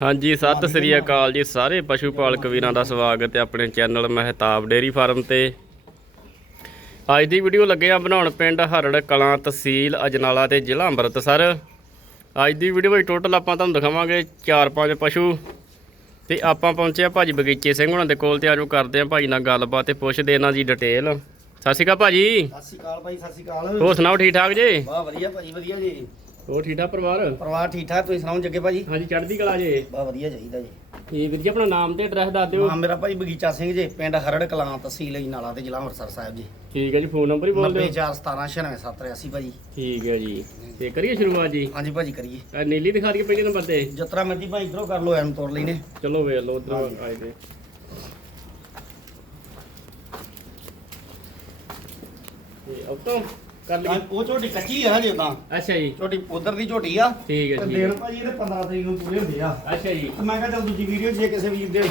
ਹਾਂਜੀ ਸਤਿ ਸ੍ਰੀ ਅਕਾਲ ਜੀ ਸਾਰੇ ਪਸ਼ੂ ਪਾਲਕ ਵੀਰਾਂ ਦਾ ਸਵਾਗਤ ਹੈ ਆਪਣੇ ਚੈਨਲ ਮਹਿਤਾਬ ਡੇਰੀ ਫਾਰਮ ਤੇ। ਅੱਜ ਦੀ ਵੀਡੀਓ ਲੱਗੇ ਆ ਬਣਾਉਣ ਪਿੰਡ ਹਰੜ ਕਲਾਂ ਤਹਿਸੀਲ ਅਜਨਾਲਾ ਤੇ ਜ਼ਿਲ੍ਹਾ ਅੰਮ੍ਰਿਤਸਰ। ਅੱਜ ਦੀ ਵੀਡੀਓ ਵਿੱਚ ਟੋਟਲ ਆਪਾਂ ਤੁਹਾਨੂੰ ਦਿਖਾਵਾਂਗੇ 4-5 ਪਸ਼ੂ ਤੇ ਆਪਾਂ ਪਹੁੰਚੇ ਆ ਭਾਜੀ ਬਗੀਚੇ ਸਿੰਘ ਹੁਣਾਂ ਦੇ ਕੋਲ ਤੇ ਆਜੋ ਕਰਦੇ ਆ ਭਾਜੀ ਨਾਲ ਗੱਲਬਾਤ ਤੇ ਪੁੱਛਦੇ ਇਹਨਾਂ ਦੀ ਡਿਟੇਲ ਸਤਿ ਸ਼੍ਰੀ ਅਕਾਲ ਭਾਜੀ। ਸਤਿ ਸ਼੍ਰੀ ਅਕਾਲ ਭਾਈ ਸਤਿ ਸ਼੍ਰੀ ਅਕਾਲ। ਹੋਰ ਸੁਣਾਓ ਠੀਕ ਠਾਕ ਜੀ? ਵਾਹ ਵਧੀਆ ਭਾਜੀ ਵਧੀਆ ਜੀ। ਹੋਰ ਠੀਕ ਠਾਕ ਪਰਿਵਾਰ? ਪਰਿਵਾਰ ਠੀਕ ਠਾਕ ਤੁਸੀਂ ਸੁਣਾਓ ਜੱਗੇ ਭਾਜੀ? ਹਾਂਜੀ ਚੜ੍ਹਦੀ ਕਲਾ ਜੀ। ਵਾਹ ਵਧੀਆ ਚਾਹੀਦਾ ਜੀ। ਠੀਕ ਵੀਰ ਜੀ ਆਪਣਾ ਨਾਮ ਤੇ ਐਡਰੈਸ ਦੱਸ ਦਿਓ। ਨਾਮ ਮੇਰਾ ਭਾਈ ਬਗੀਚਾ ਸਿੰਘ ਜੀ ਪਿੰਡ ਹਰੜ ਕਲਾਂ ਤਹਿਸੀਲ ਨਾਲਾ ਤੇ ਜ਼ਿਲ੍ਹਾ ਅੰਮ੍ਰਿਤਸਰ ਸਾਹਿਬ ਜੀ। ਠੀਕ ਹੈ ਜੀ ਫੋਨ ਨੰਬਰ ਹੀ ਬੋਲ ਦਿਓ। 9417969783 ਭਾਜੀ। ਠੀਕ ਹੈ ਜੀ। ਤੇ ਕਰੀਏ ਸ਼ੁਰੂਆਤ ਜੀ? ਹਾਂਜੀ ਭਾਜੀ ਕਰੀਏ। ਆਹ ਨੀਲੀ ਦਿਖਾ ਦਈਏ ਪਹਿਲੇ ਨੰਬਰ ਤੇ। ਜਤਰਾ ਮਰਜ਼ੀ ਭਾਈ ਇਧਰੋਂ ਕਰ ਲੋ ਐਮ ਤੋੜ ਲੈਨੇ। ਚਲੋ ਵੇਖ ਲਓ ਉਧਰ ਆਏ ਤੇ। ਤੇ ਉਤੋਂ ਕਰ ਲਈ। ਉਹ ਝੋਟੀ ਕੱਚੀ ਆ ਹਜੇ ਉਦਾਂ ਅੱਛਾ ਜੀ। ਝੋਟੀ ਉਧਰ ਦੀ ਝੋਟੀ ਆ। ਠੀਕ ਹੈ ਤੇ ਠੀਕ ਦੇਣ ਭਾਜੀ ਇਹਦੇ 15 ਤਰੀਕ ਨੂੰ ਪੂਰੇ ਹੁੰਦੇ ਆ। ਅੱਛਾ ਜੀ। ਤੇ ਮੈਂ ਕਿਹਾ ਚੱਲ ਦੂਜੀ ਵੀਡੀਓ ਜੇ ਕਿਸੇ ਵੀਰ ਦੇ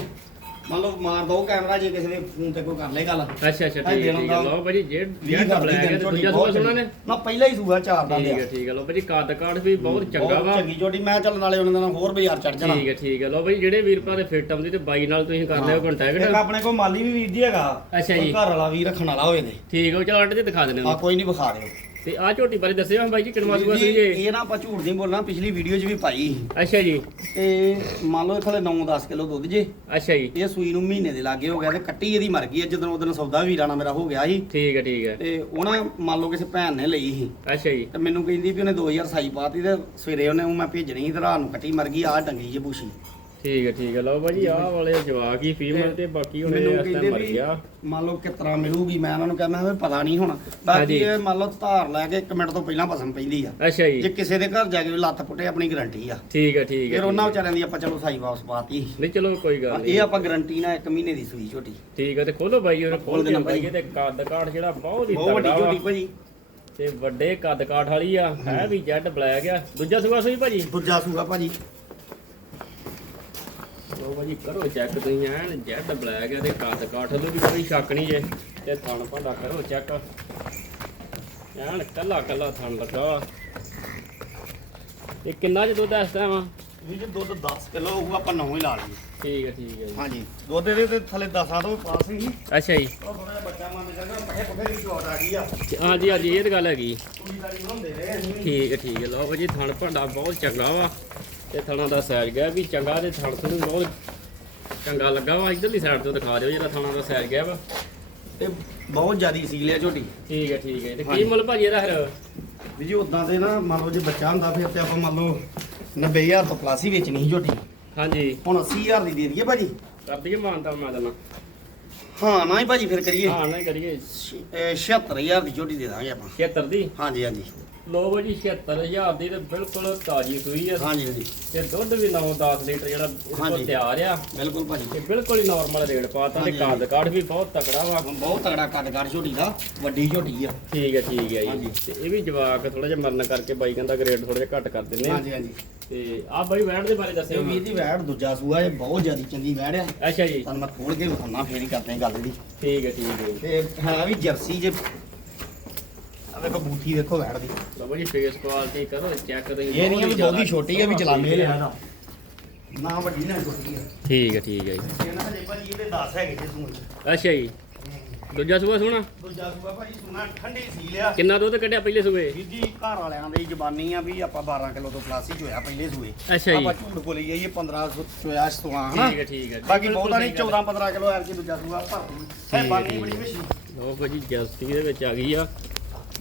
ਮੰਨ ਲਓ ਮਾਰ ਦੋ ਕੈਮਰਾ ਜੇ ਕਿਸੇ ਦੇ ਫੋਨ ਤੇ ਕੋਈ ਕਰ ਲੇ ਗੱਲ। ਅੱਛਾ ਅੱਛਾ ਠੀਕ ਹੈ ਦੇਣ ਠੀਕ ਹੈ। ਦਾ- ਲਓ ਭਾਜੀ ਜੇ ਵੀਹ ਜਿਹੜਾ ਕਰ ਬਲੈਕ ਹੈ ਦੀ ਤੇ ਦੂਜਾ ਸੂਆ ਸੁਣਾ ਨੇ। ਨਾ ਪਹਿਲਾਂ ਹੀ ਸੂਆ ਚਾਰ ਦਾ ਠੀਕ ਲਿਆ ਹੈ ਠੀਕ ਹੈ। ਲਓ ਭਾਜੀ ਕੱਦ ਕਾਠ ਵੀ ਬਹੁਤ ਚੰਗਾ ਬਹੁਤ ਵਾ ਚੰਗੀ ਝੋਟੀ ਮੈਂ ਚੱਲ ਨਾਲੇ ਉਹਨਾਂ ਦਾ ਹੋਰ ਬਾਜ਼ਾਰ ਚੜ ਜਾਣਾ। ਠੀਕ ਹੈ ਠੀਕ ਹੈ। ਲਓ ਭਾਜੀ ਜਿਹੜੇ ਵੀਰ ਭਰਾ ਦੇ ਫਿੱਟ ਆਉਂਦੀ ਤੇ ਬਾਈ ਨਾਲ ਤੁਸੀਂ ਕਰ ਲਿਓ ਇੱਕ ਕੰਟੈਕਟ ਆਪਣੇ ਕੋਲ ਮਾਲੀ ਵੀ ਵੀਰ ਜੀ ਹੈਗਾ। ਅੱਛਾ ਕੋਈ ਜੀ। ਘਰ ਵਾਲਾ ਵੀ ਰੱਖਣ ਵਾਲਾ ਹੋਵੇ ਤੇ। ਠੀਕ ਹੈ ਚਲੋ ਤੇ ਦਿਖਾ ਦਿੰਦੇ ਆ ਹਾਂ ਕੋਈ ਨਹੀਂ ਵਿਖਾ ਦਿਓ। ਤੇ ਆਹ ਝੋਟੀ ਬਾਰੇ ਦੱਸਿਓ ਹਾਂ ਬਾਈ ਜੀ ਕਿੰਨਵਾ ਸੂਆ ਸੀ ਜੀ, ਇਹ? ਨਾ ਆਪਾਂ ਝੂਠ ਨਹੀਂ ਬੋਲਣਾ ਪਿਛਲੀ ਵੀਡੀਓ 'ਚ ਵੀ ਪਾਈ ਸੀ। ਅੱਛਾ ਜੀ। ਤੇ ਮੰਨ ਲਓ ਇਥਲੇ 9-10 ਕਿਲੋ ਦੁੱਧ ਜੇ। ਅੱਛਾ ਜੀ। ਇਹ ਸੂਈ ਨੂੰ ਮਹੀਨੇ ਦੇ ਲਾਗੇ ਹੋ ਗਿਆ ਤੇ ਕੱਟੀ ਇਹਦੀ ਮਰ ਗਈ ਹੈ ਜਦੋਂ ਉਹਦੋਂ ਸੌਦਾ ਵੀਰਾਂ ਨਾਲ ਮੇਰਾ ਹੋ ਗਿਆ ਸੀ। ਠੀਕ ਹੈ ਠੀਕ ਹੈ ਤੇ ਉਹਨਾਂ ਮੰਨ ਲਓ ਕਿਸੇ ਭੈਣ ਨੇ ਲਈ ਸੀ। ਅੱਛਾ ਜੀ। ਤੇ ਮੈਨੂੰ ਕਹਿੰਦੀ ਵੀ ਉਹਨੇ 2000 ਸਾਈ ਪਾਤੀ ਤੇ ਸਵੇਰੇ ਉਹਨੇ ਉਹ ਮੈਂ ਭੇਜਣੀ ਸੀ ਤੇ ਰਾਤ ਨੂੰ ਕੱਟੀ ਮਰ ਗਈ ਆਹ ਟੰਗੀ ਜੇ ਪੂਛੀ। ਠੀਕ ਹੈ ਠੀਕ ਹੈ। ਲਓ ਭਾਜੀ ਆਹ ਵਾਲੇ ਜਵਾਕ ਹੀ ਫੀਮੇਲ ਤੇ ਬਾਕੀ ਹੁਣ ਮੈਨੂੰ ਇਸ ਕਹਿੰਦੇ ਟਾਈਮ ਮਰ ਵੀ ਗਿਆ। ਮੰਨ ਲਓ ਕਿਸ ਤਰ੍ਹਾਂ ਮਿਲੂਗੀ ਮੈਂ ਉਹਨਾਂ ਨੂੰ ਕਹਿੰਦਾ ਵੀ ਪਤਾ ਨਹੀਂ ਹੁਣ। ਹਾਂਜੀ। ਬਾਕੀ ਇਹ ਮੰਨ ਲਓ ਧਾਰ ਲੈ ਕੇ 1 ਮਿੰਟ ਤੋਂ ਪਹਿਲਾਂ ਪਸੰਦ ਪੈਂਦੀ ਆ। ਅੱਛਾ ਜੇ। ਜੀ ਕਿਸੇ ਦੇ ਘਰ ਜਾ ਕੇ ਵੀ ਲੱਤ ਪੁੱਟੇ ਆਪਣੀ ਗਾਰੰਟੀ ਆ। ਠੀਕ ਹੈ ਠੀਕ ਹੈ ਫਿਰ ਉਹਨਾਂ ਵਿਚਾਰਿਆਂ ਦੀ ਆਪਾਂ ਚਲੋ ਸਾਈ ਵਾਪਸ ਪਾਤੀ। ਨਹੀਂ ਚਲੋ ਕੋਈ ਗੱਲ ਇਹ ਨਹੀਂ। ਆਪਾਂ ਗਾਰੰਟੀ ਨਾਲ 1 ਮਹੀਨੇ ਦੀ ਸੂਈ ਝੋਟੀ ਠੀਕ ਹੈ ਤੇ ਖੋਲੋ ਬਾਈ ਉਹ ਖੋਲ ਖੋਲ ਦੇਣਾ ਨੰਬਰ ਤੇ ਕੱਦ ਕਾਠ ਜਿਹੜਾ ਬਹੁਤ ਹੀ ਬਹੁਤ ਵੱਡੀ ਵਾ। ਭਾਜੀ। ਤੇ ਵੱਡੇ ਕੱਦ ਕਾਠ ਵਾਲੀ ਆ ਹੈ ਵੀ ਜੈਡ ਬਲੈਕ ਆ। ਦੂਜਾ ਸੂਆ ਸੂਈ ਭਾਜੀ? ਦੂਜਾ ਸੂਆ ਭਾਜੀ। ਲੋ ਭਾਜੀ ਕਰੋ ਚੈੱਕ ਤੁਸੀਂ ਐਨ ਜੈਡ ਬਲੈਕ ਆ ਤੇ ਕੱਦ ਕਾਠ ਨੂੰ ਵੀ ਕੋਈ ਸ਼ੱਕ ਨਹੀਂ ਜੇ। ਤੇ ਥਣ ਭਾਂਡਾ ਕਰੋ ਚੈੱਕ ਐਨ ਕੱਲਾ ਕੱਲਾ ਥਣ ਲੱਗਾ ਇਹ ਕਿੰਨਾ ਚ ਦੁੱਧ ਇਸ ਟਾਈਮ ਆ? ਵੀ ਜੇ ਦੁੱਧ 10 ਕਿਲੋ ਹੋਊਗਾ ਆਪਾਂ 9 ਹੀ ਲਾ ਲਈਏ। ਠੀਕ ਹੈ ਠੀਕ ਹੈ ਜੀ। ਹਾਂਜੀ ਦੁੱਧ ਇਹਦੇ ਤੇ ਥੱਲੇ 10 ਤੋਂ ਵੀ ਪਾਸ ਹੀ ਅੱਛਾ ਜੀ। ਉਹ ਥੋੜਾ ਜਿਹਾ ਬੱਚਾ ਮੰਨ ਜਾਂਦਾ ਪੱਠੇ ਪੁੱਠੇ ਦੀ ਝੋਟ ਆ ਗਈ ਆ। ਹਾਂਜੀ ਹਾਂਜੀ ਇਹ ਤਾਂ ਗੱਲ ਹੈਗੀ। ਕੁੜੀ ਦਾੜੀ ਬਣਾਉਂਦੇ ਰਹੇ। ਅਸੀਂ ਠੀਕ ਹੈ ਠੀਕ ਹੈ ਲਓ ਭਾਜੀ ਥਣ ਭਾਂਡਾ ਬਹੁਤ ਚੰਗਾ ਵਾ। ਤੇ ਥਣਾ ਦਾ ਸਾਈਜ਼ ਗਿਆ ਵੀ ਚੰਗਾ ਤੇ ਥਣ ਥਣ ਬਹੁਤ ਚੰਗਾ ਲੱਗਾ ਵਾ। ਇਧਰਲੀ ਸਾਈਡ ਤੋਂ ਦਿਖਾ ਦਿਓ ਜਿਹੜਾ ਥਣਾ ਦਾ ਸਾਈਜ਼ ਗਿਆ ਵਾ। ਤੇ ਬਹੁਤ ਜ਼ਿਆਦੀ ਸੀਲ ਆ ਝੋਟੀ। ਠੀਕ ਹੈ ਠੀਕ ਹੈ ਤੇ ਕੀ ਮੁੱਲ ਭਾਜੀ ਇਹਦਾ ਫਿਰ? ਵੀ ਜੀ ਉਦਾਂ ਤੇ ਨਾ ਮੰਨ ਲਓ ਜੇ ਬੱਚਾ ਹੁੰਦਾ ਫਿਰ ਤੇ ਆਪਾਂ ਮੰਨ ਲਓ 90000 ਤੋਂ ਪਲਾਸ ਹੀ ਵੇਚਣੀ ਸੀ ਝੋਟੀ। ਹਾਂਜੀ। ਹੁਣ 80000 ਦੀ ਦੇ ਦਈਏ ਭਾਜੀ। ਕਰ ਦਈਏ ਮਾਨਤਾ ਮੈਂ ਦੇਣਾ। ਹਾਂ ਨਾ ਹੀ ਭਾਜੀ ਫਿਰ ਕਰੀਏ। ਹਾਂ ਨਹੀਂ ਕਰੀਏ। ਇਹ 76000 ਦੀ ਝੋਟੀ ਦੇ ਦਾਂਗੇ ਆਪਾਂ। 76 ਦੀ? ਹਾਂਜੀ ਹਾਂਜੀ। ਲੋ ਭਾਜੀ 76000 ਦੀ ਤੇ ਬਿਲਕੁਲ ਤਾਜੀ ਸੂਈ ਆ। ਹਾਂਜੀ ਹਾਂਜੀ। ਤੇ ਦੁੱਧ ਵੀ 9-10 ਲੀਟਰ ਜਿਹੜਾ ਇਸ ਕੋਲ ਹਾਂਜੀ। ਤਿਆਰ ਆ। ਬਿਲਕੁਲ ਭਾਜੀ। ਤੇ ਬਿਲਕੁਲ ਹੀ ਨਾਰਮਲ ਰੇਟ ਪਾਤਾ ਤੇ। ਕੱਦ ਕਾਠ ਵੀ ਬਹੁਤ ਤਕੜਾ ਵਾ। ਬਹੁਤ ਤਗੜਾ ਕੱਦਕਾਰ ਝੋਟੀ ਦਾ ਵੱਡੀ ਝੋਟੀ ਆ। ਠੀਕ ਹੈ ਠੀਕ ਹੈ ਜੀ। ਤੇ ਇਹ ਵੀ ਜਵਾਕ ਥੋੜਾ ਜਿਹਾ ਮਰਨ ਕਰਕੇ ਬਾਈ ਕਹਿੰਦਾ ਗ੍ਰੇਡ ਥੋੜਾ ਜਿਹਾ ਘੱਟ ਕਰ ਦਿੰਨੇ ਆ। ਹਾਂਜੀ ਹਾਂਜੀ। ਤੇ ਆ ਬਾਈ ਵੈਟ ਦੇ ਬਾਰੇ ਦੱਸਿਓ। ਵੀਰ ਦੀ ਵੈੜ ਦੂਜਾ ਸੂਆ ਇਹ ਬਹੁਤ ਜ਼ਿਆਦੀ ਚੰਗੀ ਵੈੜ ਆ। ਅੱਛਾ ਜੀ। ਤੁਹਾਨੂੰ ਮੈਂ ਖੋਲ ਕੇ ਵਿਖਾਉਣਾ ਫੇਰ ਹੀ ਕਰਦੇ ਗੱਲ ਦੀ ਠੀਕ ਹੈ ਠੀਕ ਹੈ ਤੇ ਹੈ ਵੀ ਜਰਸੀ ਜੇ ਆ ਵੇਖੋ ਬੂਥੀ ਵੇਖੋ ਵੈੜ ਦੀ ਲਓ ਜੀ ਫੇਸ ਕੁਆਲਿਟੀ ਕਰੋ ਚੈੱਕ ਤੁਸੀਂ ਇਹ ਨਹੀਂ ਆ ਵੀ ਬਹੁਤੀ ਛੋਟੀ ਆ ਵੀ ਲਿਆ ਇਹਦਾ ਨਾ ਵੱਡੀ ਨਾ ਛੋਟੀ ਆ ਠੀਕ ਹੈ ਠੀਕ ਹੈ ਜੀ। ਇਹਨਾਂ ਦੇ ਭਾਜੀ ਇਹਦੇ 10 ਹੈਗੇ ਜੇ ਸੂਣ ਅੱਛਾ ਜੀ। ਦੂਜਾ ਸੂਆ ਸੋਣਾ? ਦੂਜਾ ਸੂਆ ਭਾਜੀ ਸੁਣਾ ਠੰਡੀ ਸੀ ਲਿਆ। ਕਿੰਨਾ ਦੁੱਧ ਕੱਢਿਆ ਪਹਿਲੇ ਸੂਏ? ਵੀਰ ਜੀ ਘਰ ਵਾਲਿਆਂ ਦੀ ਜ਼ਬਾਨੀ ਆ ਵੀ ਆਪਾਂ 12 ਕਿਲੋ ਤੋਂ ਪਲਾਸ ਹੀ ਚੋਇਆ ਪਹਿਲੇ ਸੂਏ। ਅੱਛਾ ਜੀ। ਆਪਾਂ ਝੂਠ ਬੋਲੀ ਜਾਈਏ 15 ਚੋਇਆ ਸੂਆ ਹਨਾ? ਠੀਕ ਹੈ ਠੀਕ ਹੈ। ਬਾਕੀ ਬਹੁਤਾ ਨਹੀਂ 14 15 ਕਿਲੋ ਐਰ ਕੇ ਦੂਜਾ ਸੂਆ ਭਰਦੀ ਹੈ ਬਾਨੀ ਬੜੀ ਵਿਸ਼ੀ ਲਓ ਭਾਜੀ ਜਲਸੀ ਦੇ ਵਿੱਚ ਆ ਗਈ ਆ।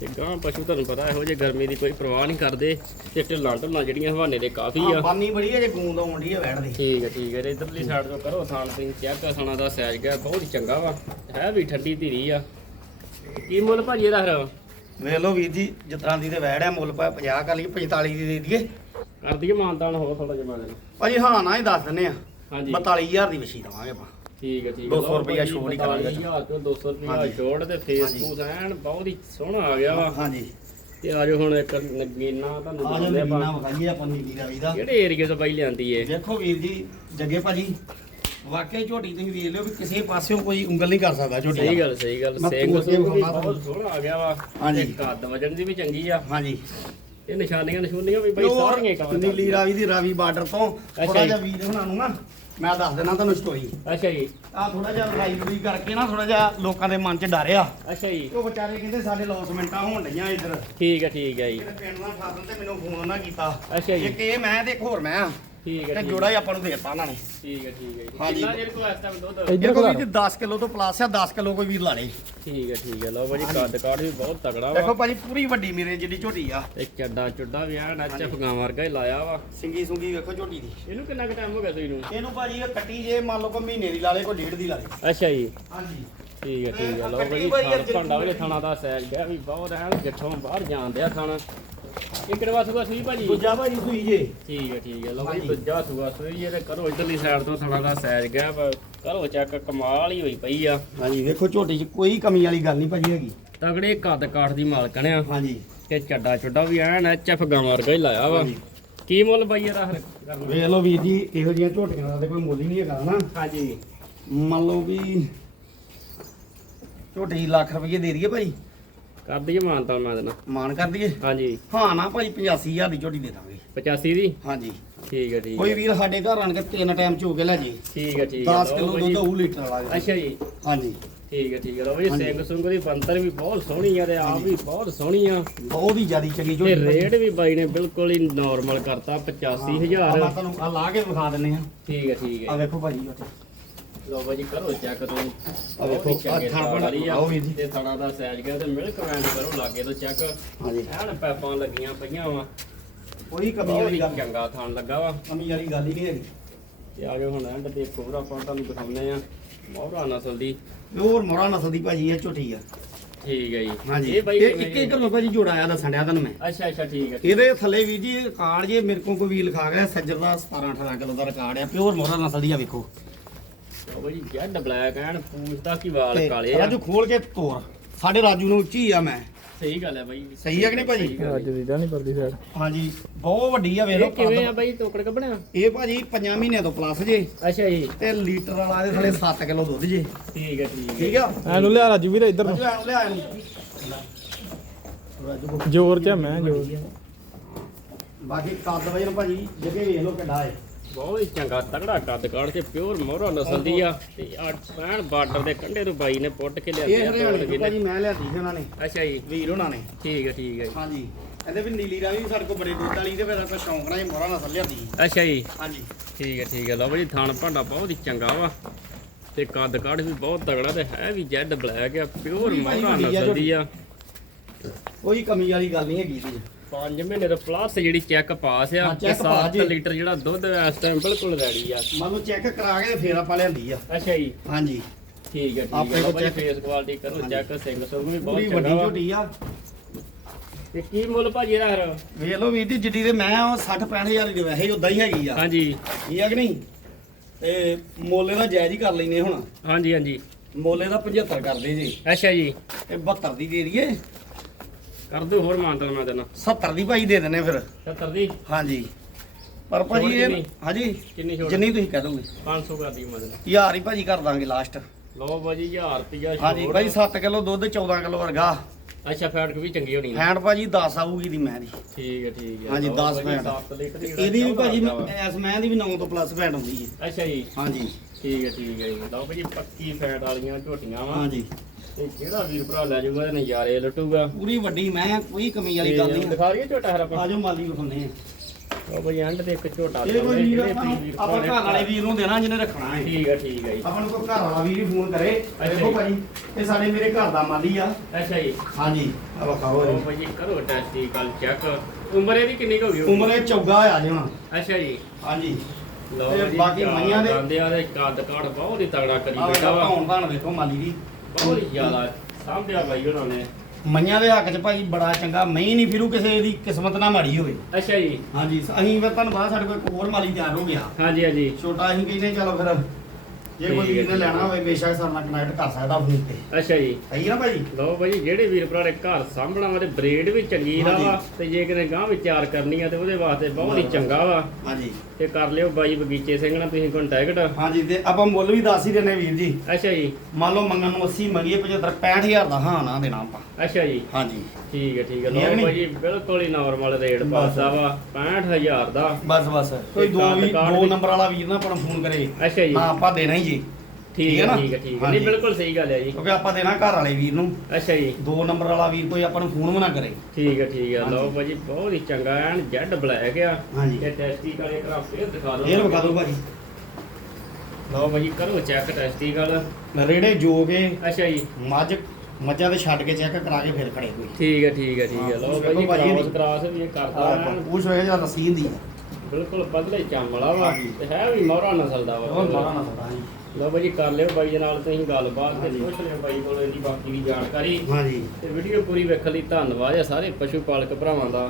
ਤੇ ਗਾਂ ਪਸ਼ੂ ਤੁਹਾਨੂੰ ਪਤਾ ਇਹੋ ਜਿਹੇ ਗਰਮੀ ਦੀ ਕੋਈ ਪਰਵਾਹ ਨਹੀਂ ਕਰਦੇ। ਤੇ ਢਿੱਲਾਂ ਢੁੱਲਾਂ ਜਿਹੜੀਆਂ ਹਵਾਨੇ ਦੇ ਕਾਫੀ ਆ। ਬਾਨੀ ਬੜੀ ਹੈ ਜੇ ਗੂੰਦ ਆਉਂਦੀ ਹੈ ਵੈੜ ਦੀ। ਠੀਕ ਹੈ ਠੀਕ ਹੈ ਇਧਰਲੀ ਸਾਈਡ ਤੋਂ ਕਰੋ ਥਾਣ ਤੁਸੀਂ ਚੈੱਕ ਕਰਨਾ ਦਾ ਸਾਈਜ਼ ਗਿਆ ਬਹੁਤ ਹੀ ਚੰਗਾ ਵਾ। ਹੈ ਵੀ ਠੰਡੀ ਧੀਰੀ ਆ। ਕੀ ਮੁੱਲ ਭਾਜੀ ਇਹਦਾ ਫਿਰ? ਵੇਖ ਲਓ ਵੀਰ ਜੀ ਜਿਤਨਾ ਦੀ ਤੇ ਵੈੜ ਹੈ ਮੁੱਲ ਪਾ 50 ਕਰ ਲਈ 45 ਦੀ ਦੇ ਦਈਏ। ਕਰ ਦਈਏ ਮਾਨਤਾਨ ਹੋਰ ਥੋੜਾ ਜਿਹਾ ਮੈਂ ਦੇਣਾ ਭਾਜੀ ਹਾਂ ਨਾ ਹੀ ਦੱਸ ਦਿੰਨੇ ਆ। ਹਾਂਜੀ। 42000 ਦੀ ਵਿਸ਼ੀ ਦਵਾਂਗੇ ਆਪਾਂ। ਠੀਕ ਹੈ ਠੀਕ 200 ਰੁਪਈਆ ਛੋੜ ਹੀ ਕਰਾਂਗੇ। 200 ਤੋਂ 200 ਰੁਪਿਆ ਹਾਂਜੀ। ਛੋੜ ਤੇ ਫੇਸਬੁੱਕ ਐਨ ਬਹੁਤ ਹੀ ਸੋਹਣਾ ਆ ਗਿਆ ਵਾ। ਹਾਂਜੀ। ਤੇ ਆਜੋ ਹੁਣ ਇੱਕ ਨਗੀਨਾ ਤੁਹਾਨੂੰ ਆ ਦਿਖਾਉਂਦੇ ਜਾ ਮਹੀਨਾ ਆਪਾਂ ਵਿਖਾਈਏ ਆਪਾਂ ਨੀਲੀ ਰਾਵੀ ਦਾ। ਕਿਹੜੇ ਏਰੀਏ ਤੋਂ ਬਾਈ ਲਿਆਂਦੀ ਏ? ਦੇਖੋ ਵੀਰ ਜੀ ਜੱਗੇ ਭਾਜੀ ਵਾਕਈ ਝੋਟੀ ਤੁਸੀਂ ਵੇਖ ਲਿਓ ਵੀ ਕਿਸੇ ਪਾਸਿਓਂ ਕੋਈ ਉਂਗਲ ਨਹੀਂ ਕਰ ਸਕਦਾ ਝੋਟੀ ਸਹੀ ਦਾ। ਗੱਲ ਸਹੀ ਗੱਲ ਮੈਂ ਸਿੰਘ ਤੋੜ ਕੇ ਸੂਰ ਵੀ ਵਿਖਾਉਣਾ ਬਹੁਤ ਸੋਹਣਾ ਆ ਗਿਆ ਵਾ। ਹਾਂਜੀ। ਤੇ ਕੱਦ ਵਜਣ ਦੀ ਵੀ ਚੰਗੀ ਆ। ਹਾਂਜੀ। ਇਹ ਨਿਸ਼ਾਨੀਆਂ ਨਿਸ਼ੂਨੀਆਂ ਵੀ ਬਈ ਸਾਰੀਆਂ ਹੀ ਕਵਰ ਨੀਲੀ ਰਾਵੀ ਦੀ ਰਾਵੀ ਬਾਰਡਰ ਤੋਂ। ਥੋੜਾ। ਜਿਹਾ ਵੀਰ ਹੁਣਾਂ ਨੂੰ ਨਾ ਮੈਂ ਦੱਸ ਦੇਣਾ ਤੁਹਾਨੂੰ ਸਟੋਰੀ ਅੱਛਾ ਜੀ। ਆ ਥੋੜਾ ਜਿਹਾ ਲੜਾਈ ਲੜੂਈ ਕਰਕੇ ਨਾ ਥੋੜਾ ਜਿਹਾ ਲੋਕਾਂ ਦੇ ਮਨ 'ਚ ਡਰ ਆ। ਅੱਛਾ ਜੀ। ਉਹ ਵਿਚਾਰੇ ਕਹਿੰਦੇ ਸਾਡੇ ਲੌਸਮੈਂਟਾਂ ਹੋਣ ਡਈਆਂ ਇੱਧਰ। ਠੀਕ ਹੈ ਠੀਕ ਹੈ ਜੀ। ਪਿੰਡ ਨਾਲ ਫਾਦਲ ਤੇ ਮੈਨੂੰ ਫੋਨ ਨਾ ਕੀਤਾ। ਅੱਛਾ ਜੀ। ਇੱਕ ਇਹ ਮੈਂ ਤੇ ਇੱਕ ਹੋਰ ਮੈਂ ਆ। ਠੀਕ ਹੈ ਤੇ ਜੋੜਾ ਹੀ ਆਪਾਂ ਨੂੰ ਦੇਤਾ ਉਹਨਾਂ ਨੇ। ਠੀਕ ਹੈ ਠੀਕ ਹੈ ਜੀ। ਹਾਂਜੀ। ਕਿੰਨਾ ਜਿਹੜੇ ਕੋਲ ਇਸ ਟਾਈਮ ਦੁੱਧ? ਕੋਈ ਵੀ 10 ਕਿਲੋ ਤੋਂ ਪਲੱਸ ਆ 10 ਕਿਲੋ ਕੋਈ ਵੀਰ ਲਾ ਲੇ। ਠੀਕ ਹੈ ਠੀਕ ਹੈ। ਲਓ ਭਾਜੀ ਕੱਦ ਕਾਠ ਵੀ ਬਹੁਤ ਤਗੜਾ ਦੇਖੋ ਵਾ ਭਾਜੀ ਪੂਰੀ ਵੱਡੀ ਮੇਰੇ ਜਿਹੜੀ ਝੋਟੀ ਆ। ਤੇ ਚੱਡਾ ਚੁੱਡਾ ਵੀ ਆ ਨੱਚ ਫਗਾਂ ਵਰਗਾ ਹੀ ਲਾਇਆ ਵਾ। ਸਿੰਗੀ ਸੁੰਗੀ ਵੇਖੋ ਝੋਟੀ ਦੀ। ਇਹਨੂੰ ਕਿੰਨਾ ਕੁ ਟਾਈਮ ਹੋ ਗਿਆ ਸੂਈ ਨੂੰ? ਇਹਨੂੰ ਭਾਜੀ ਇਹ ਕੱਟੀ ਜੇ ਮੰਨ ਲਓ ਕੋ ਮਹੀਨੇ ਦੀ ਲਾ ਲੇ ਕੋਈ ਡੇਢ ਦੀ ਲਾ ਲੇ। ਅੱਛਾ ਜੀ। ਹਾਂਜੀ। ਠੀਕ ਹੈ ਠੀਕ ਹੈ। ਲਓ ਭਾਜੀ ਅੱਜ ਭਾਂਡਾ ਵੀ ਥਾਣਾ ਦਾ ਸੈਲ ਗਿਆ ਵੀ ਬਹੁਤ ਐਨ ਗਿੱਠੋਂ ਬਾਹਰ ਜਾਂਦੇ ਆ ਥਣ। ਇਹ ਕਿਹੜਾ ਸੂਆ ਸੂਈ ਭਾਜੀ? ਦੂਜਾ ਭਾਜੀ ਸੂਈ ਜੇ। ਠੀਕ ਹੈ ਠੀਕ ਹੈ ਲਓ ਹਾਂਜੀ। ਦੂਜਾ ਸੂਆ ਸੂਈ ਇਹਦੇ ਕਰੋ ਇਧਰਲੀ ਸਾਈਡ ਤੋਂ ਥਣਾ ਦਾ ਸੈਜ ਗਿਆ ਵਾ। ਕਰੋ ਚੈੱਕ ਕਮਾਲ ਹੀ ਹੋਈ ਪਈ ਆ। ਹਾਂਜੀ ਵੇਖੋ ਝੋਟੀ 'ਚ ਕੋਈ ਕਮੀ ਵਾਲੀ ਗੱਲ ਨਹੀਂ ਭਾਜੀ ਹੈਗੀ। ਤਗੜੇ ਕੱਦ ਕਾਠ ਦੀ ਮਾਲਕਣ ਆ। ਹਾਂਜੀ। ਤੇ ਚੱਡਾ ਚੁੱਡਾ ਵੀ ਐਨ ਐਚ ਐਫ ਗਾਂ ਵਰਗਾ ਹੀ ਲਾਇਆ ਵਾ। ਕੀ ਮੁੱਲ ਬਾਈ ਇਹਦਾ ਕਰਨ ਵੇਖ ਲਓ ਵੀਰ ਜੀ ਇਹੋ ਜਿਹੀਆਂ ਝੋਟੀਆਂ ਦਾ ਤੇ ਕੋਈ ਮੁੱਲ ਹੀ ਨਹੀਂ ਹੈਗਾ ਨਾ ਹਾਂਜੀ। ਮੰਨ ਲਓ ਵੀ ਝੋਟੀ ਲੱਖ ਰੁਪਏ ਦੇ ਦਈਏ ਭਾਈ ਕਰ ਦਈਏ ਮਾਨਤਾ ਮੈਂ ਦੇਣਾ। ਮਾਨ ਕਰ ਦਈਏ? ਹਾਂਜੀ। ਹਾਂ ਨਾ ਭਾਈ 85000 ਦੀ ਝੋਟੀ ਦੇ ਦਾਂਗੇ। 85 ਦੀ? ਹਾਂਜੀ। ਠੀਕ ਹੈ ਠੀਕ ਕੋਈ ਵੀਰ ਸਾਡੇ ਘਰ ਆਣ ਕੇ ਤਿੰਨ ਟਾਈਮ ਚੋ ਕੇ ਲੈ ਜੇ। ਠੀਕ ਹੈ ਠੀਕ ਹੈ। 10 ਲਓ ਕਿਲੋ। ਦੁੱਧ ਉਹ ਲੀਟਰ ਵਾਲਾ ਅੱਛਾ ਜੀ। ਹਾਂਜੀ। ਠੀਕ ਹੈ ਠੀਕ ਹੈ। ਭਾਜੀ ਹਾਂਜੀ। ਸਿੰਘ ਸੁੰਗ ਦੀ ਬੰਤਰ ਵੀ ਬਹੁਤ ਸੋਹਣੀ ਆ ਤੇ ਆਪ ਵੀ ਬਹੁਤ ਸੋਹਣੀ ਆ। ਬਹੁਤ ਹੀ ਜ਼ਿਆਦੀ ਚੰਗੀ ਤੇ ਝੋਟੀ ਰੇਟ ਵੀ ਬਾਈ ਨੇ ਬਿਲਕੁਲ ਹੀ ਨਾਰਮਲ ਕਰਤਾ 85000 ਆ ਮੈਂ ਤੁਹਾਨੂੰ ਆ ਲਾ ਕੇ ਵਿਖਾ ਦਿੰਨੇ ਆ ਠੀਕ ਹੈ ਠੀਕ ਆ ਹੈ ਵੇਖੋ ਭਾਜੀ ਝੋਟੀ। ਕਰੋ ਚੈੱਕ ਆ ਥਣ ਆਓ ਵੀਰ ਜੀ। ਤੇ ਥਣਾ ਦਾ ਸਾਈਜ਼ ਗਿਆ ਤੇ ਮਿਲਕ ਵੈਂਡ ਕਰੋ ਲਾਗੇ ਤੋਂ ਚੈੱਕ ਹਾਂਜੀ। ਐਨ ਪੈਪਾਂ ਲੱਗੀਆਂ ਪਈਆਂ ਵਾ। ਕੋਈ ਕਮੀ ਬਹੁਤ ਵਾਲੀ ਹੀ ਗੱਲ ਚੰਗਾ ਥਣ ਲੱਗਾ ਵਾ। ਕਮੀ ਵਾਲੀ ਗੱਲ ਹੀ ਨਹੀਂ ਹੈਗੀ। ਤੇ ਆ ਜਾਓ ਹੁਣ ਐਂਡ ਤੇ ਇੱਕ ਹੋਰ ਆਪਾਂ ਤੁਹਾਨੂੰ ਦਿਖਾਉਂਦੇ ਆ ਮੋਹਰਾ ਨਸਲ ਦੀ। ਹੋਰ ਮੋਰਾ ਨਸਲ ਦੀ ਭਾਜੀ ਇਹ ਝੋਟੀ ਆ। ਠੀਕ ਹੈ ਜੀ। ਹਾਂਜੀ। ਇਹ ਬਾਈ ਇਹ ਕਿਵੇਂ ਇੱਕ ਇੱਕ ਰੁਪਏ ਭਾਜੀ ਜੋੜਾ ਆ ਦੱਸਣ ਡਿਆ ਤੁਹਾਨੂੰ ਮੈਂ। ਅੱਛਾ ਅੱਛਾ ਠੀਕ ਹੈ ਇਹਦੇ ਥੱਲੇ ਵੀ ਜੀ ਰਿਕਾਰਡ ਜੇ ਮੇਰੇ ਕੋਲ ਕੋਈ ਵੀ ਲਿਖਾ ਗਿਆ ਸੱਜਰ ਦਾ 17 18 ਕਿਲੋ ਦਾ ਰਿਕਾਰਡ ਆ। ਪਿਓਰ ਮੋਰਾ ਨਸਲ ਦੀ ਆ ਵੇਖੋ। ਲਓ ਭਾਜੀ ਜੈਡ ਬਲੈਕ ਐਨ ਪੂਛਦਾ ਕੀ ਵਾਲ ਤੇ ਕਾਲੇ ਆ। ਰਾਜੂ ਖੋਲ ਕੇ ਤੋਰ ਸਾਡੇ ਰਾਜੂ ਨੂੰ ਉੱਚੀ ਆ ਮੈਂ। ਸਹੀ ਗੱਲ ਹੈ ਬਾਈ। ਸਹੀ ਹੈ ਕਿ ਨਹੀਂ ਭਾਜੀ? ਅੱਜ ਦੀ ਤਾਂ ਨਹੀਂ ਪਰਦੀ ਸਾਈਡ ਹਾਂਜੀ ਬਹੁਤ ਵੱਡੀ ਆ ਵੇਖ ਲਓ ਇਹ ਕਿਵੇਂ ਆ। ਬਾਈ? ਟੋਕੜ ਕੱਢਣਾ? ਇਹ ਭਾਜੀ 5 ਮਹੀਨਿਆਂ ਤੋਂ ਪਲੱਸ ਜੇ। ਅੱਛਾ ਜੀ। ਤੇ ਲੀਟਰ ਵਾਲਾ ਦੇ ਥੱਲੇ 7 ਕਿਲੋ ਦੁੱਧ ਜੇ। ਠੀਕ ਹੈ ਠੀਕ ਹੈ। ਠੀਕ ਆ? ਐਨੂੰ ਲਿਆ ਰਾਜੂ ਵੀਰ ਇੱਧਰ ਨੂੰ। ਰਾਜੂ ਐਨੂੰ ਲਿਆ ਇਹਨੂੰ। ਰਾਜੂ ਕੋਲ ਜ਼ੋਰ ਚ ਮੈਂ ਜ਼ੋਰ। ਬਾਕੀ ਕੱਦ ਵਜਨ ਭਾਜੀ ਜਗੇ ਵੇਖ ਲਓ ਕਿੱਡਾ ਹੈ। ਬਹੁਤ ਹੀ ਚੰਗਾ ਤਗੜਾ ਕੱਦ ਕਾੜ ਕੇ ਪਿਓਰ ਮੋਹਰਾ ਨਸਲ ਦੀ ਆ। ਤੇ ਆ ਐਨ ਬਾਰਡਰ ਦੇ ਕੰਢੇ ਤੋਂ ਬਾਈ ਨੇ ਪੁੱਟ ਕੇ ਲਿਆਂਦੀ ਇਹ ਆ ਹਰਿਆਣੇ ਤੋਂ ਭਾਜੀ ਮੈਂ ਲਿਆਤੀ ਸੀ ਉਹਨਾਂ ਨੇ। ਅੱਛਾ ਜੀ। ਵੀਰ ਉਹਨਾਂ ਨੇ। ਠੀਕ ਹੈ ਠੀਕ ਹੈ ਜੀ। ਹਾਂਜੀ। ਕਹਿੰਦੇ ਵੀ ਨੀਲੀ ਰਾਵੀ ਵੀ ਸਾਡੇ ਕੋਲ ਬੜੇ ਦੁੱਧ ਵਾਲੀ ਤੇ ਫਿਰ ਆਪਾਂ ਸ਼ੌਂਕ ਨਾਲ ਹੀ ਮੋਹਰਾ ਨਸਲ ਲਿਆਂਦੀ ਅੱਛਾ ਜੀ। ਹਾਂਜੀ। ਠੀਕ ਹੈ ਠੀਕ ਹੈ ਲਓ ਜੀ ਥਾਣ ਭਾਂਡਾ ਬਹੁਤ ਹੀ ਚੰਗਾ ਵਾ। ਤੇ ਕੱਦ ਕਾਠ ਵੀ ਬਹੁਤ ਤਗੜਾ ਤੇ ਹੈ ਵੀ ਜੈਡ ਬਲੈਕ ਆ ਪਿਓਰ ਪੂਰੀ ਭਾਈ ਮੋਹਰਾ ਆ ਨਸਲ ਦੀ ਆ। ਕੋਈ ਕਮੀ ਵਾਲੀ ਗੱਲ ਨਹੀਂ ਹੈਗੀ ਜੀ 5 ਮਹੀਨੇ ਦਾ ਪਲੱਸ ਜਿਹੜੀ ਚੈੱਕ ਪਾਸ ਆ ਹਾਂ, ਤੇ check pass 7 ਜੀ। ਲੀਟਰ ਜਿਹੜਾ ਦੁੱਧ ਇਸ ਟਾਈਮ ਬਿਲਕੁਲ ਰੈਡੀ ਆ। ਮੰਨ ਲਓ ਚੈੱਕ ਕਰਾ ਕੇ ਤੇ ਫੇਰ ਆਪਾਂ ਲਿਆਂਦੀ ਆ। ਅੱਛਾ ਜੀ। ਹਾਂਜੀ। ਠੀਕ ਹੈ ਠੀਕ ਆਪਣੇ ਹੈ check- ਫੇਸ ਕੁਆਲਿਟੀ ਕਰੋ ਹਾਂਜੀ। ਚੈੱਕ ਸਿੰਘ ਸੁਰਗ ਵੀ ਬਹੁਤ ਪੂਰੀ ਵੱਡੀ ਚੰਗਾ ਵਾ। ਝੋਟੀ ਆ। ਤੇ ਕੀ ਮੁੱਲ ਭਾਜੀ ਇਹਦਾ ਫਿਰ? ਵੇਖ ਲਓ ਵੀਰ ਜੀ ਜਿੱਡੀ ਦੇ ਮੈਂ ਉਹ 60 65000 ਦੀ ਵੈਸੇ ਹੀ ਉਦਾਂ ਹੀ ਹੈਗੀ ਆ। ਹਾਂਜੀ। ਠੀਕ ਆ ਕਿ ਨਹੀਂ? ਤੇ ਮੋਲੇ ਦਾ ਜਾਇਜ਼ ਹੀ ਕਰ ਲੈਨੇ ਹੁਣ। ਹਾਂਜੀ ਹਾਂਜੀ। ਮੋਲੇ ਦਾ 75 ਕਰਦੇ ਜੀ। ਅੱਛਾ ਜੀ। ਤੇ 72 ਦੀ ਦੇ ਦਈਏ। ਕਰ ਦਿਓ ਹੋਰ ਮਾਨਤਲ ਮੈਂ ਦੇਣਾ। 70 ਦੀ ਭਾਈ ਦੇ ਦਿੰਨੇ ਫਿਰ। 70 ਦੀ? ਹਾਂਜੀ। ਪਰ ਭਾਜੀ ਇਹ ਕਿੰਨੀ? ਹਾਂਜੀ। ਕਿੰਨੀ ਜਿੰਨੀ ਤੁਸੀਂ ਕਹਿ ਦੋਗੇ। 500 ਕਰ ਦਿਓ ਮੈਂ ਦੇਣਾ ਯਾਰ ਹੀ ਭਾਜੀ ਕਰ ਦਾਂਗੇ ਲਾਸਟ ਲਓ ਭਾਜੀ 1000 ਰੁਪਿਆ ਹਾਂਜੀ ਭਾਈ 7 ਕਿਲੋ ਦੁੱਧ 14 ਕਿਲੋ ਵਰਗਾ। ਅੱਛਾ ਫੈਟ ਵੀ ਚੰਗੀ ਹੋਣੀ ਹੈ ਹੈਂਡ ਭਾਜੀ 10 ਆਊਗੀ ਦੀ ਮੈਂ ਦੀ। ਠੀਕ ਹੈ ਠੀਕ ਹੈ ਹਾਂਜੀ, ਲਓ 10 ਭਾਜੀ, ਫੈਟ। ਸੱਤ ਲੀਟਰ ਦੀ ਇਹਦੀ ਵੀ ਭਾਜੀ ਐਸ ਮੈਂ ਦੀ ਵੀ 9 ਤੋਂ ਪਲੱਸ ਫੈਟ ਹੁੰਦੀ ਹੈ। ਅੱਛਾ ਜੀ। ਹਾਂਜੀ। ਠੀਕ ਹੈ ਠੀਕ ਹੈ ਜੀ। ਲਓ ਭਾਜੀ ਪੱਕੀ ਫੈਟ ਵਾਲੀਆਂ ਝੋਟੀਆਂ ਵਾ। ਹਾਂਜੀ। ਤੇ ਜਿਹੜਾ ਵੀਰ ਭਰਾ ਲੈ ਜਾਊਗਾ ਤੇ ਨਜ਼ਾਰੇ ਲਟੂਗਾ। ਪੂਰੀ ਵੱਡੀ ਮੈਂ ਕੋਈ ਕਮੀ ਵਾਲੀ ਤੇ ਗੱਲ ਨਹੀਂ। ਦਿਖਾ ਲਈਏ ਝੋਟਾ ਹਰ ਆਪਾਂ ਆਜੋ ਮਾਲੀ ਵਿਖਾਉਂਦੇ ਆ ਲਓ ਭਾਜੀ ਐਂਡ ਤੇ ਇੱਕ ਝੋਟਾ ਇਹ ਕੋਈ ਵੀਰ ਜਿਹੜੇ ਆਪਾਂ ਵੀਰ ਨੂੰ- ਭਰਾ ਆਪਾਂ ਨੇ- ਘਰ ਵਾਲੇ ਵੀਰ ਨੂੰ ਦੇਣਾ ਜਿਹਨੇ ਰੱਖਣਾ ਹੈ। ਠੀਕ ਹੈ ਠੀਕ ਹੈ ਜੀ। ਆਪਾਂ ਨੂੰ ਕੋਈ ਘਰ ਵਾਲਾ ਵੀਰ ਹੀ ਫੋਨ ਕਰੇ। ਅੱਛਾ ਦੇਖੋ ਜੀ। ਭਾਜੀ ਇਹ ਸਾਡੇ ਮੇਰੇ ਘਰ ਦਾ ਮਾਲੀ ਆ। ਅੱਛਾ ਜੀ। ਹਾਂਜੀ ਆ ਵਿਖਾਓ ਲਓ ਇਹਦੀ। ਭਾਜੀ ਕਰੋ ਟੈਸਟੀ ਕੱਲ ਚੈੱਕ ਉਮਰ ਇਹਦੀ ਕਿੰਨੀ ਕੁ ਹੋ ਗਈ ਉਮਰ ਇਹ ਚੌਗਾ ਆ ਜੇ ਹੁਣ। ਅੱਛਾ ਜੀ। ਹਾਂਜੀ। ਲਓ ਤੇ ਜੀ ਬਾਕੀ ਮਈਆਂ ਦੇ- ਦੰਦਿਆਂ ਦੇ ਕੱਦ ਕਾਠ ਬਹੁਤ ਹੀ ਤਗੜਾ ਕਰੀ ਆ ਬੈਠਾ ਵਾ। ਧੌਣ ਧਾਣ ਵੇਖੋ ਮਾਲੀ ਦੀ। ਬਹੁਤ ਹੀ ਜ਼ਿਆਦਾ ਸਾਂਭਿਆ ਬਾਈ ਉਹਨਾਂ ਨੇ। ਮਈਆਂ ਦੇ ਹੱਕ 'ਚ ਭਾਜੀ ਬੜਾ ਚੰਗਾ ਮਈ ਨਹੀਂ ਫਿਰੂ ਕਿਸੇ ਦੀ ਕਿਸਮਤ ਨਾ ਮਾੜੀ ਹੋਵੇ। ਅੱਛਾ ਜੀ। ਹਾਂਜੀ ਅਸੀਂ ਫਿਰ ਤੁਹਾਨੂੰ ਪਤਾ ਸਾਡੇ ਕੋਲ ਇੱਕ ਹੋਰ ਮਾਲੀ ਤਿਆਰ ਹੋ ਗਿਆ। ਹਾਂਜੀ ਹਾਂਜੀ। ਛੋਟਾ ਅਸੀਂ ਕਹਿੰਦੇ ਚਲੋ ਫਿਰ ਜੇ ਕੋਈ ਵੀਰ ਨੇ ਲੈਣਾ ਹੋਵੇ ਬੇਸ਼ੱਕ ਸਾਡੇ ਨਾਲ ਕਨੈਕਟ ਕਰ ਸਕਦਾ ਫੋਨ ਤੇ। ਅੱਛਾ ਜੀ। ਸਹੀ ਨਾ ਭਾਜੀ ਲਓ ਭਾਜੀ ਜਿਹੜੇ ਵੀਰ ਭਰਾ ਨੇ ਘਰ ਸਾਂਭਣਾ ਵਾ ਤੇ ਬ੍ਰੇਡ ਵੀ ਚੰਗੀ ਦਾ। ਵਾ ਤੇ ਜੇ ਕਿਤੇ ਗਾਂ ਵਿਚਾਰ ਕਰਨੀ ਆ ਤੇ ਉਹਦੇ ਵਾਸਤੇ ਬਹੁਤ ਹੀ ਚੰਗਾ ਵਾ। ਹਾਂਜੀ। ਤੇ ਕਰ ਲਿਓ ਬਾਈ ਬਗੀਚੇ ਸਿੰਘ ਨਾਲ ਤੁਸੀਂ ਕੰਟੈਕਟ ਹਾਂਜੀ ਤੇ ਆਪਾਂ ਮੁੱਲ ਵੀ ਦੱਸ ਹੀ ਦਿੰਨੇ ਵੀਰ ਜੀ। ਅੱਛਾ ਜੀ। ਮੰਨ ਲਓ ਮੰਗਣ ਨੂੰ 80 ਮੰਗੀਏ 75 65000 ਦਾ ਹਾਂ ਨਾ ਦੇਣਾ ਆਪਾਂ। ਅੱਛਾ ਜੀ। ਹਾਂਜੀ। ਠੀਕ ਹੈ ਠੀਕ ਹੈ। ਲਓ? ਭਾਜੀ ਬਿਲਕੁਲ ਹੀ ਨਾਰਮਲ ਰੇਟ। ਪਾਸਾ ਵਾ 65000 ਦਾ। ਬਸ ਬਸ। ਕੋਈ ਦੋ ਵੀ ਦੋ ਨੰਬਰ ਵਾਲਾ ਵੀਰ ਨਾ ਆਪਾਂ ਨੂੰ ਫੋਨ ਕਰੇ। ਅੱਛਾ ਜੀ। ਨਾ ਆਪਾਂ ਦੇਣਾ ਹੀ ਜੀ। ਠੀਕ ਹੈ ਨਾ? ਠੀਕ ਹੈ ਠੀਕ ਹੈ। ਹਾਂਜੀ। ਨਹੀਂ ਬਿਲਕੁਲ ਸਹੀ ਗੱਲ ਹੈ ਜੀ। ਕਿਉਂਕਿ ਆਪਾਂ ਦੇਣਾ ਘਰ ਵਾਲੇ ਵੀਰ ਨੂੰ। ਅੱਛਾ ਜੀ। ਦੋ ਨੰਬਰ ਵਾਲਾ ਵੀਰ ਕੋਈ ਆਪਾਂ ਨੂੰ ਫੋਨ ਵੀ ਨਾ ਕਰੇ। ਠੀਕ ਹੈ ਠੀਕ ਹੈ। ਲਓ। ਭਾਜੀ ਬਹੁਤ ਹੀ ਚੰਗਾ ਐਨ ਜੈਡ ਬਲੈਕ ਆ। ਹਾਂਜੀ। ਇਹ ਟੈਸਟੀਕਲ ਇੱਕ ਵਾਰ ਫੇਰ ਦਿਖਾ ਦਿਓ। ਇਹ ਵਿਖਾ ਦਿਓ ਭਾਜੀ। ਲਓ ਭਾਜੀ ਕਰੋ ਚੈੱਕ ਟੈਸਟੀਕਲ ਰੇੜੇ ਜੋ ਕੇ ਅੱਛਾ ਜੀ। ਮੱਝ ਮੱਝਾਂ ਦੇ ਛੱਡ ਕੇ ਚੈੱਕ ਕਰਾ ਕੇ ਫਿਰ ਖੜੇ ਕੋਈ। ਠੀਕ ਹੈ ਠੀਕ ਹੈ ਠੀਕ ਹੈ। ਹਾਂ, ਲਓ ਦੇਖੋ ਭਾਜੀ ਭਾਜੀ ਕ੍ਰਾਸ ਕ੍ਰਾਸ ਵੀ ਇਹ ਕਰਦਾ ਐਨ। ਪੂਛ ਹੋਇਆ ਜਾਂ ਰਸੀ ਹੁੰਦੀ ਹੈ ਬਿਲਕੁਲ ਬਦਲੇ ਚਮੜਾ ਵਾ। ਹਾਂਜੀ। ਤੇ ਹੈ ਵੀ ਮੋਹਰਾ ਨਸਲ ਦਾ ਉਹ ਵਾ ਬਾਹਰ ਨਾ ਪਤਾ ਜੀ ਲਓ ਭਾਜੀ ਕਰ ਲਿਓ ਬਾਈ ਦੇ ਨਾਲ ਤੁਸੀਂ ਗੱਲਬਾਤ ਤੇ ਪੁੱਛ ਲਿਓ ਬਾਈ ਕੋਲ ਇਹਦੀ ਬਾਕੀ ਦੀ ਜਾਣਕਾਰੀ। ਹਾਂਜੀ। ਤੇ ਵੀਡੀਓ ਪੂਰੀ ਵੇਖਣ ਲਈ ਧੰਨਵਾਦ ਆ ਸਾਰੇ ਪਸ਼ੂ ਪਾਲਕ ਭਰਾਵਾਂ ਦਾ।